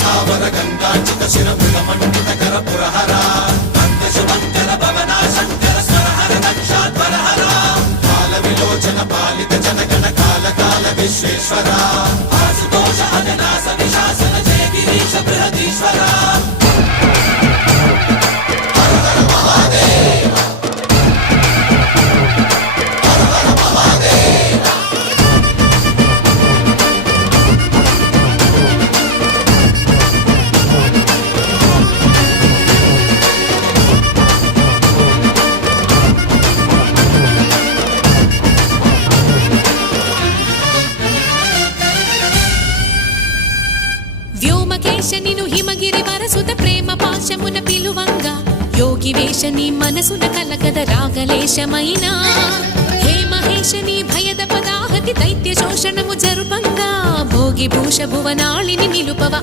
स्थावर गंगाचित शिरमृग मंडित कर पुरहरा अंग शुभंकर भवना शंकर स्वरहर दक्षाध्वरहरा काल विलोचन पालित जनगण काल काल विश्वेश्वरा आशुतोष अजनास विशासन जय गिरीश बृहदीश्वरा వ్యోమకేశనిను హిమగిరి వరసుత ప్రేమ పాశమున పిలువంగా యోగి వేషని మనసున కలగద రాగలేశమైన హే మహేశని భయద పదాహతి దైత్య శోషణము జరుపంగా భోగి భూష భువనాళిని నిలుపవ